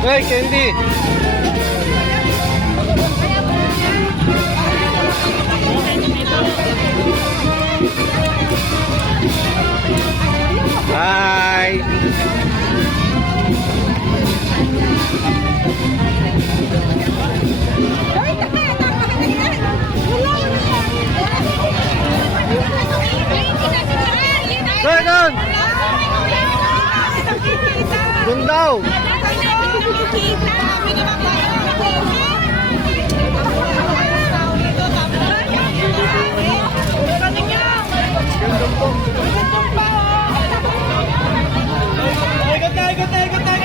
Hey, Candy! Hi! Doon! Doon daw!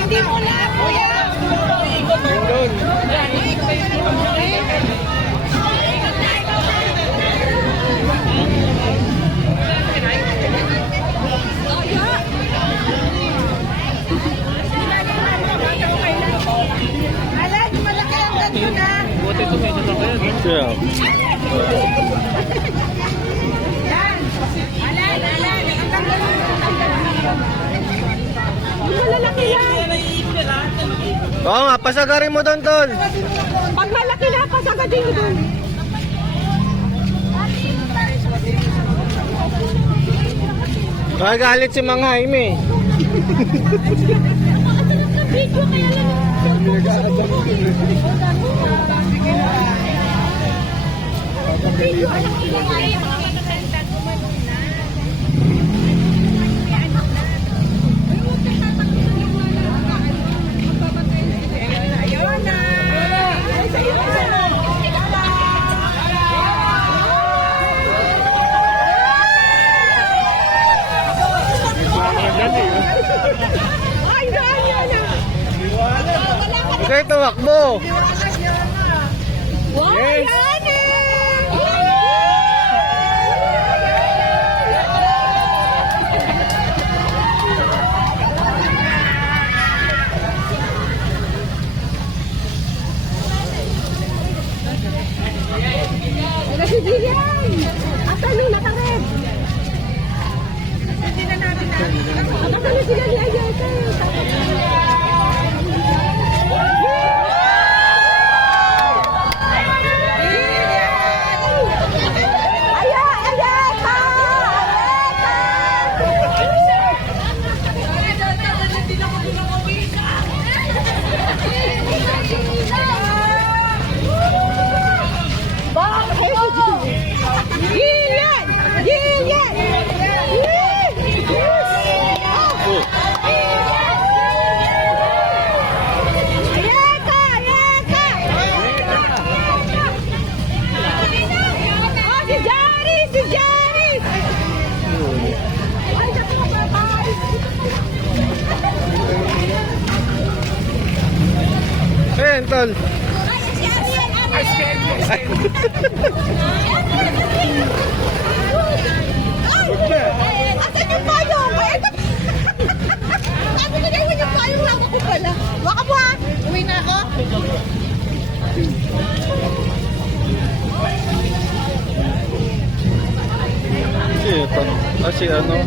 Hindi mo na, kuya. Doon! Alan, malaki ang ganito na. Buti ito may sasakyan. Yeah. Yan. Alan, ang ganda lang. Malalaki yan. Oo nga, pasagarin mo doon, Tol. Pag malaki na, pasagatin mo doon. Magagalit si Mang Jaime. Video kaya lang. Video, anak ilagay. Ayun na. Ay, daan na. Huwag kayo tumakbo. Wow, Yes. yan eh! Nasibihan! Asan yung nakared? Hindi na natin na. Asan yung sila ni Ayete? Ayan, Tol. Asan yung payong? Sabi ko na yung payong lang ako pala. Waka mo ha? Uwi na ako? Si ito. Si ano?